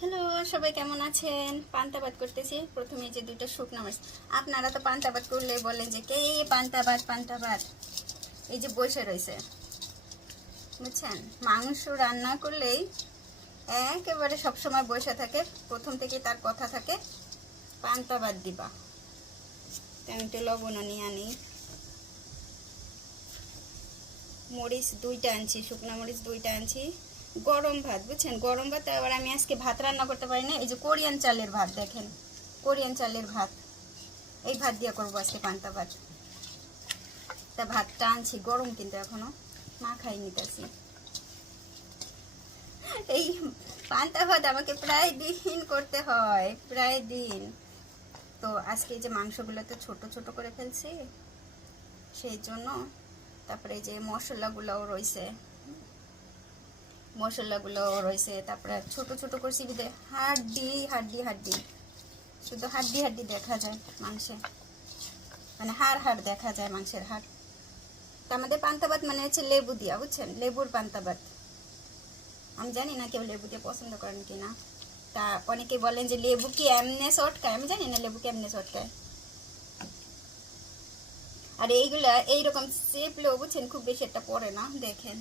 Hello সবাই কেমন আছেন? পান্তা ভাত করতেছি। প্রথমে যে দুইটা শুকনো মাছ আপনারা তো পান্তা ভাত করলে বলেন যে, কে পান্তা ভাত পান্তা ভাত? এই যে বসে রয়েছে। বুঝছেন? মাংস রান্না করলেই একেবারে সবসময় বসে থাকে। প্রথম থেকে তার কথা থাকে, পান্তা ভাত দিবা। আমি একটু লবণও নিয়ে আনি। মরিচ দুইটা আনছি, শুকনো মরিচ দুইটা আনছি। গরম ভাত, বুঝছেন? গরম ভাত আবার আমি আজকে ভাত রান্না করতে পারি না। এই যে কোরিয়ান চালের ভাত দেখেন। কোরিয়ান চালের ভাত। এই ভাত দিয়ে করব আজকে পান্তা ভাত। তা ভাতটা আনছি, গরম কিন্তু এখনও। মা খাই নিতেছি। এই পান্তা ভাত আমাকে প্রায় দিন করতে হয়, প্রায় দিন। তো আজকে এই যে মাংসগুলো তো ছোট ছোট করে ফেলছি, সেই জন্য। তারপরে যে মশলাগুলোও রয়েছে। মশলাগুলো রয়েছে, তারপরে ছোট ছোট করছি বিদে হাড্ডি হাড্ডি হাড্ডি। শুধু হাড্ডি হাড্ডি দেখা যায় মাংসে। মানে হাড় হাড় দেখা যায় মাংসের হাড়। তা আমাদের পান্তা ভাত মানে হচ্ছে লেবু দিয়া, বুঝছেন? লেবুর পান্তা ভাত আমি জানি না কেউ লেবু দিয়ে পছন্দ করেন কি না। তা অনেকে বলেন যে লেবু কি এমনে শর্টকায় আমি জানি না লেবু কি এমনে আর এইগুলা, এইরকম চেপলেও বুঝছেন? খুব বেশি একটা পড়ে না, দেখেন।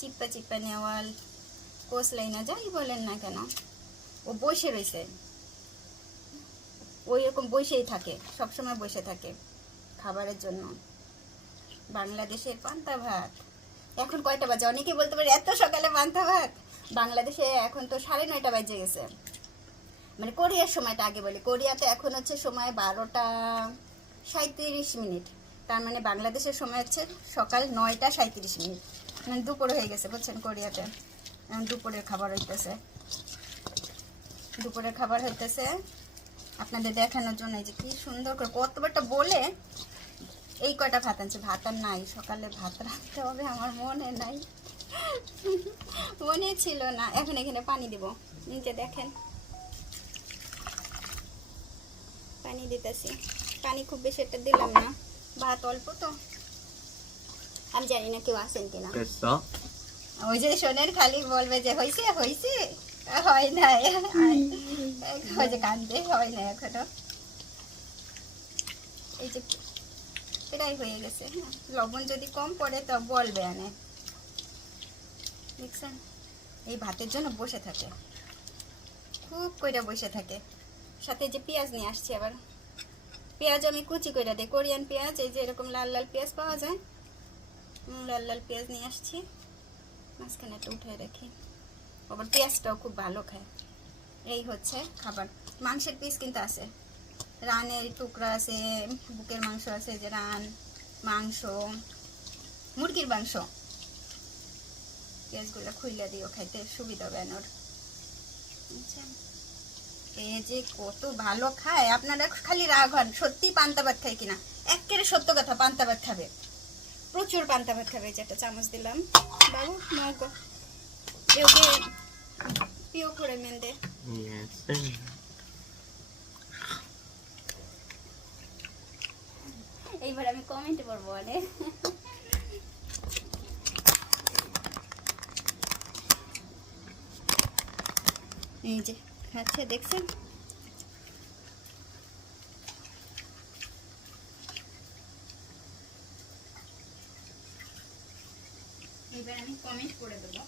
চিপ্পা চিপ্পা নেওয়াল কোসলাই না যাই বলেন না কেন, ও বসে রয়েছে। ওই রকম বসেই থাকে, সবসময় বসে থাকে খাবারের জন্য। বাংলাদেশের পান্তা ভাত। এখন কয়টা বাজে? অনেকেই বলতে পারে এত সকালে পান্তা ভাত। বাংলাদেশে এখন তো সাড়ে নয়টা বাজে গেছে। মানে কোরিয়ার সময়টা আগে বলি। কোরিয়াতে এখন হচ্ছে সময় বারোটা সাঁত্রিশ মিনিট। তার মানে বাংলাদেশের সময় হচ্ছে সকাল নয়টা সাঁত্রিশ মিনিট। মানে দুপুর হয়ে গেছে, বুঝছেন? কোরিয়াতে দুপুরের খাবার হইতেছে। দুপুরের খাবার হইতেছে আপনাদের দেখানোর জন্য যে কি সুন্দর করে কতবারটা বলে, এই কয়টা ভাত আনছে? ভাত আর নাই, সকালে ভাত রাখতে হবে আমার মনে নাই। মনে ছিল না। এখন এখানে পানি দিব। নিচে দেখেন। পানি দিতেছি। পানি খুব বেশি একটা দিলাম না। ভাত অল্প তো। আমি জানি না কেউ আসেন কিনা। ওই যে শোনেন খালি বলবে যে হয়েছে হয়েছে হয় না ওই যে কান্দে হয় না এখনও। এই যে প্রায় হয়ে গেছে হ্যাঁ। লবণ যদি কম পড়ে তো বলবে আনে। দেখছেন? এই ভাতের জন্য বসে থাকে। খুব কইরা বসে থাকে। সাথে যে পেঁয়াজ নিয়ে আসছি আবার। পেঁয়াজ আমি কুচি কইরা দিই। কোরিয়ান পেঁয়াজ এই যে এরকম লাল লাল পেঁয়াজ পাওয়া যায় লাল লাল পেঁয়াজ নিয়ে আসছি। মাঝখানে একটা উঠে রাখি। আবার পেঁয়াজটাও খুব ভালো খায়। এই হচ্ছে খাবার। মাংসের পিস কিন্তু আছে। রানের টুকরা আছে, বুকের মাংস আছে যে রান, মাংস, মুরগির মাংস। পেঁয়াজগুলো খুইলা দিও, খাইতে সুবিধা হবে ওর। বুঝছেন? এ যে কত ভালো খায়। আপনারা খালি রাগ হন, সত্যি পান্তা ভাত খায় কিনা? একেবারে সত্য কথা, পান্তা ভাত খাবে। প্রচুর পান্তা ভাত খাবে যেটা চামচ দিলাম। বাবু মগ এওকে পিও করে মেন্দে এইবার আমি কমেন্ট পড়ব বলে। এই যে খাচ্ছে দেখছেন এবার আমি কমেন্ট করে দেবো।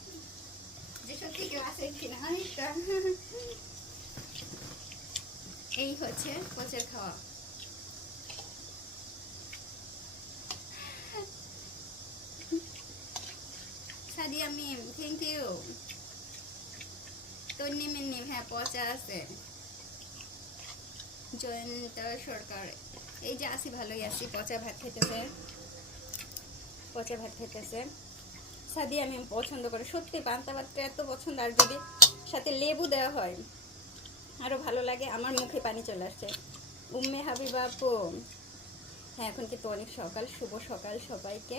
যে সত্যি কেউ আছে কিনা অনেকটা এই হচ্ছে কোচের খাওয়া। সাদিয়া মিম থ্যাংক ইউ তন্নি মিন্নি হ্যাঁ পচা আছে। জয়ন্ত সরকার। এই যে, আসি, ভালোই আসি, পচা ভাত খেতেছে পচা ভাত খেতেছে সাদিয়া মিম পছন্দ করি। সত্যি পান্তা ভাতটা এত পছন্দ, আর যদি সাথে লেবু দেওয়া হয় আরও ভালো লাগে। আমার মুখে পানি চলে আসছে। উম্মে হাবিবা হ্যাঁ এখন কিন্তু অনেক সকাল। শুভ সকাল সবাইকে।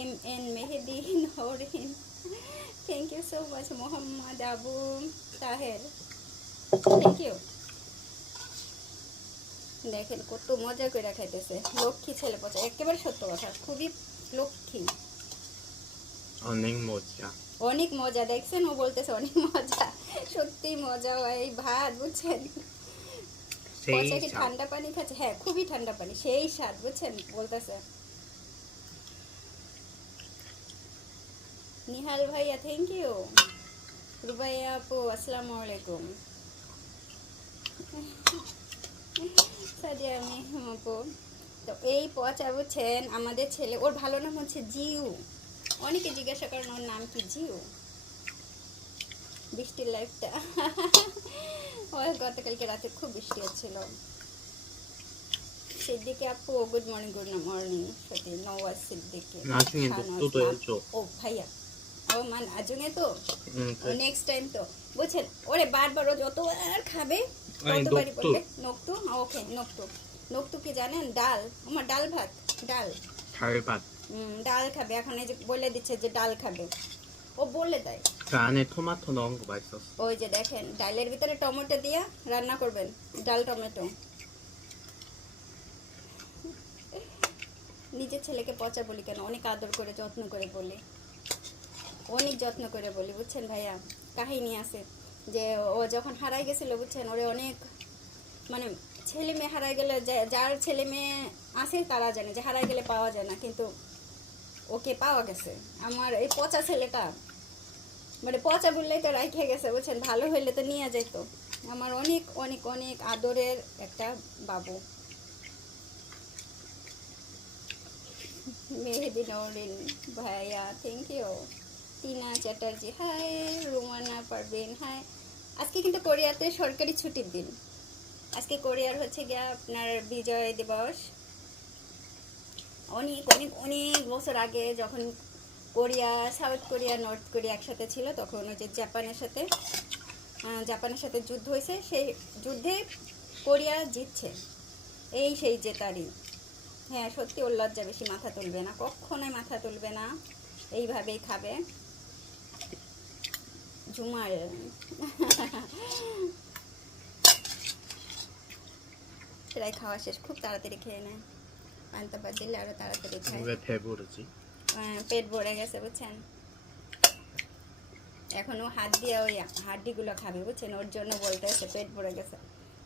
M N Mehedi Norin thank you so much Mohammad Abu Taher. Thank you দেখেন কত মজা করে খাইতেছে। লক্ষ্মী ছেলে পচা একেবারে সত্য কথা খুবই লক্ষ্মী। অনেক মজা। অনেক মজা দেখছেন? ও বলতেছে অনেক মজা সত্যি মজা হয় ভাত বুঝছেন? পচা কি ঠান্ডা পানি খাচ্ছে? হ্যাঁ খুবই ঠান্ডা পানি সেই স্বাদ বুঝছেন? বলতেছে। নিহাল ভাইয়া থ্যাংক ইউ রুবাইয়া আপু আসসালামু আলাইকুম। সাদিয়া আমি তো এই পচা বুঝছেন আমাদের ছেলে। ওর ভালো নাম হচ্ছে জিউ। অনেকে জিজ্ঞাসা করেন ওর নাম কি জিউ? বৃষ্টির লাইফটা গতকালকে রাতে খুব বৃষ্টি হচ্ছিল। আপু গুড মর্নিং গুড মর্নিং। সত্যি নওয়াজ সিদ্দিকে। ও ভাইয়া। ও মান তো? নেক্সট টাইম তো। বুঝছেন ওরে বারবার ও যতবার খাবে ডালের ভিতরে টমেটো দিয়া রান্না করবেন ডাল টমেটো। নিজের ছেলেকে পচা বলি কেন? অনেক আদর করে যত্ন করে বলি। অনেক যত্ন করে বলি বুঝছেন ভাইয়া? কাহিনী আছে। যে ও যখন হারাই গেছিল, বুঝছেন? ওরে অনেক মানে ছেলে মেয়ে হারাই গেলে যার ছেলে মেয়ে আছে তারা জানে যে হারাই গেলে পাওয়া যায় না, কিন্তু ওকে পাওয়া গেছে। আমার এই পচা ছেলেটা মানে পচা বললেই তো রাইখে গেছে, বুঝছেন? ভালো হইলে তো নিয়ে যেত আমার অনেক অনেক অনেক আদরের একটা বাবু। মেহেদি নরিন ভাইয়া thank you Tina Chatterjee hi Rumana Parbin hi আজকে কিন্তু কোরিয়াতে সরকারি ছুটির দিন। আজকে কোরিয়ার হচ্ছে গিয়া আপনার বিজয় দিবস। অনেক অনেক অনেক বছর আগে যখন Korea, south Korea, north Korea একসাথে ছিল, তখন ওই যে জাপানের সাথে জাপানের সাথে যুদ্ধ হয়েছে, সেই যুদ্ধে কোরিয়া জিতছে। এই সেই জেতারই। হ্যাঁ সত্যি ওর লজ্জা বেশি, মাথা তুলবে না কখনোই মাথা তুলবে না। এইভাবেই খাবে। ঝুমার প্রায় খাওয়া শেষ খুব তাড়াতাড়ি খেয়ে নেয় পান্তা ভাত দিলে আরও তাড়াতাড়ি খায় পেট ভরে এখন হাত দিয়ে ওই হাড্ডিগুলো খাবে বুঝছেন ওর জন্য বলতে হচ্ছে পেট ভরে গেছে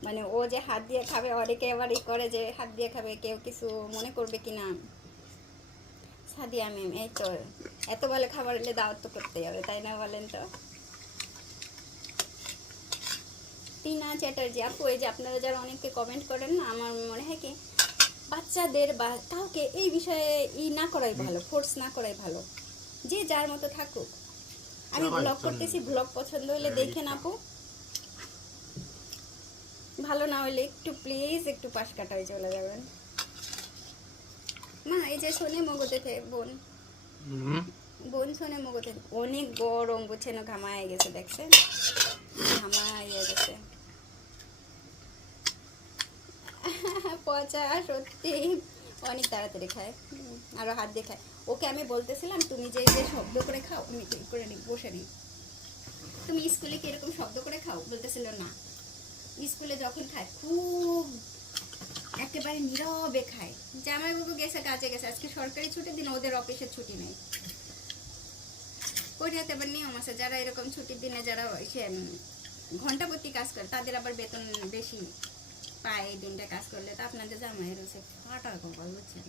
মানে ও যে হাত দিয়ে খাবে অনেকে আবার ই করে যে হাত দিয়ে খাবে কেউ কিছু মনে করবে কি না সাদিয়া ম্যাম এই তো এত বলে খাবার এলে দাওয়াত তো করতেই হবে তাই না বলেন তো টিনা চ্যাটার্জি। আপু এই যে আপনারা যারা অনেকে কমেন্ট করেন না আমার মনে হয় কি বাচ্চাদের বা কাউকে এই বিষয়ে ই না করাই ভালো ফোর্স না করাই ভালো। যে যার মতো থাকুক। আমি ব্লগ করতেছি ব্লগ পছন্দ হলে দেখেন আপু। ভালো না হলে একটু প্লিজ একটু পাশ কাটায় চলে যাবেন। মা এই যে শোনে মগতে বোন। বোন শোনে মগতে অনেক গরম বুঝছেন ঘামায় গেছে দেখছেন ঘামায় গেছে পচা সত্যি। অনেক তাড়াতাড়ি খায় হুম, আরও হাত দিয়ে খায়। ওকে আমি বলতেছিলাম তুমি যে যে শব্দ করে খাও আমি করে নি বসে নি তুমি স্কুলে কি এরকম শব্দ করে খাও? বলতেছিল না। স্কুলে যখন খায় খুব একেবারে নীরবে খায়। জামাইবাবু গেছে কাজে গেছে। আজকে সরকারি ছুটির দিন ওদের অফিসের ছুটি নেই। কোরিয়াতে আবার নিয়ম আছে যারা এরকম ছুটির দিনে যারা সে ঘণ্টা প্রতি কাজ করে তাদের আবার বেতন বেশি। পায় দিনটা কাজ করলে তো আপনাদের জামাইয়ের হচ্ছে ফাটা কপাল বুঝছেন।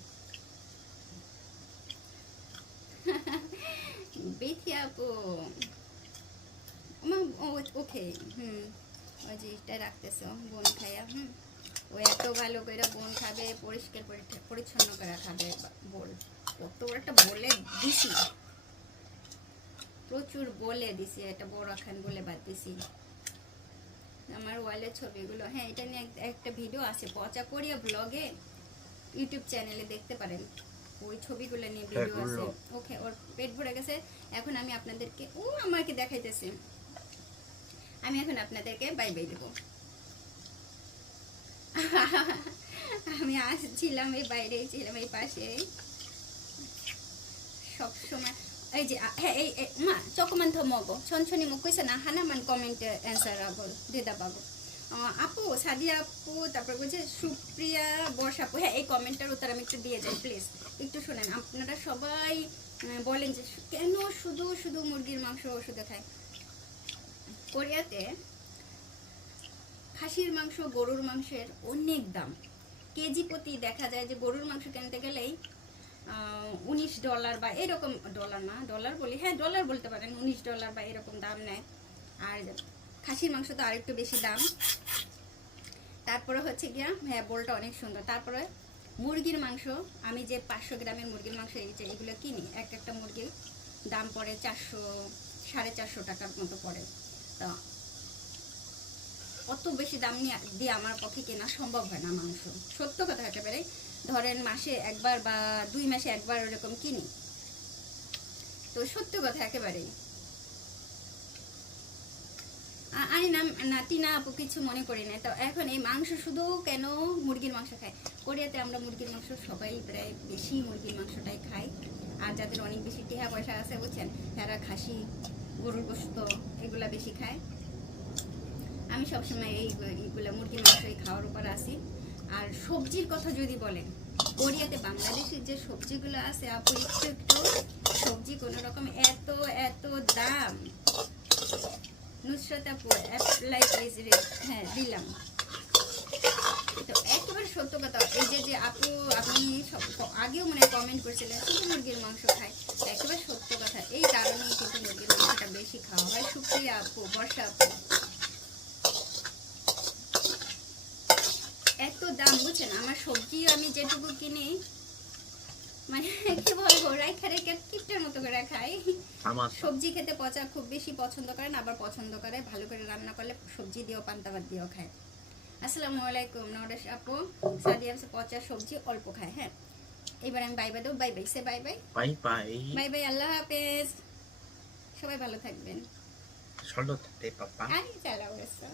বেথি আপু। ওকে, হুম, ওই এটা রাখতেছো, বোন খাইয়া, হুম। ও এত ভালো করে বোন খাবে, পরিষ্কার পরি- পরিচ্ছন্ন করে খাবে, বল। কত একটা বলে দিছি। প্রচুর বলে দিছি, একটা বড় খান বলে বাদ দিছি। আমার ওয়ালের ছবিগুলো। হ্যাঁ এটা নিয়ে একটা ভিডিও আছে। পচা করিয়া ব্লগে ইউটিউব চ্যানেলে দেখতে পারেন। ওই ছবিগুলো নিয়ে ভিডিও আছে। ওকে ওর পেট ভরে গেছে। এখন আমি আপনাদেরকে ও আমাকে দেখাইতেছে। আমি এখন আপনাদেরকে বাই বাই দেবো। আমি আসছিলাম এই বাইরেই ছিলাম এই পাশেই। সবসময় এই যে হ্যাঁ এই মা চকমান থমগো ছনছনি মুখ কইছে না হানামান কমেন্টে অ্যান্সার আগল দিদা বাবু। আপু, সাদিয়া আপু, তারপর বলছে, সুপ্রিয়া বর্ষা আপু হ্যাঁ এই কমেন্টটার উত্তর আমি একটু দিয়ে যাই প্লিজ একটু শোনেন, আপনারা সবাই বলেন যে কেন শুধু শুধু মুরগির মাংস ওষুধে খায়? কোরিয়াতে খাসির মাংস, গরুর মাংসের অনেক দাম। কেজি প্রতি দেখা যায় যে গরুর মাংস কিনতে গেলেই উনিশ ডলার বা এরকম ডলার না, ডলার বলি হ্যাঁ ডলার বলতে পারেন, উনিশ ডলার বা এরকম দাম নেয়। আর খাসির মাংস তো আরেকটু বেশি দাম। তারপরে হচ্ছে গিয়া হ্যাঁ বোলটা অনেক সুন্দর। তারপরে মুরগির মাংস, আমি যে পাঁচশো গ্রামের মুরগির মাংস এই যে এগুলো কিনি, এক একটা মুরগির দাম পড়ে চারশো, সাড়ে চারশো টাকার মতো পড়ে। তো অত বেশি দাম নিয়ে, দিয়ে আমার পক্ষে কেনা সম্ভব হয় না মাংস। সত্য কথা একেবারে ধরেন মাসে একবার বা দুই মাসে একবার ওরকম কিনি। তো সত্য কথা একেবারেই। আ- আমি নাম নাতি না আপু কিছু মনে করি না তো এখন এই মাংস শুধু কেন মুরগির মাংস খায়? কোরিয়াতে আমরা মুরগির মাংস সবাই প্রায় বেশি মুরগির মাংসটাই খাই। আর যাদের অনেক বেশি টেহা পয়সা আছে, বুঝছেন? তারা খাসি, গরুর গোস্ত এগুলা বেশি খায়। আমি সবসময় এই, এইগুলো মুরগির মাংসই খাওয়ার উপর আসি আর সবজির কথা যদি বলেন, কোরিয়াতে বাংলাদেশের যে সবজিগুলো আছে, আপু, একটু একটু সবজি কোনো রকম এত এত দাম। নুসরাত আপু অ্যাপ্লাই হ্যাঁ দিলাম। তো একেবারে সত্য কথা, এই যে যে আপু, আপনি আগেও মানে কমেন্ট করছিলেন, শুধু মুরগির মাংস খায়। একেবারে সত্য কথা, এই কারণেই কিন্তু মুরগির মাংসটা বেশি খাওয়া হয়। সুপ্রিয়া আপু, বর্ষা আপু এত দাম বুঝছেন? আমার সবজি আমি যেটুকু কিনি মানে কি বলব রাইখা রেখে কিপটার মতো করে খাই। আমার সবজি খেতে পচা খুব বেশি পছন্দ করেন আবার পছন্দ করে ভালো করে রান্না করলে সবজি দিয়েও পান্তাবাদ দিয়েও খায়। আসসালামু আলাইকুম নরেশ আপু। সাদিয়া আপু পচা সবজি অল্প খায় হ্যাঁ? এবার আমি বাই বাই দেবো বাই বাই সে bye bye. Bye bye. Bye bye আল্লাহ হাফেজ। সবাই ভালো থাকবেন। থাকে পাপা। আই চালাও এসো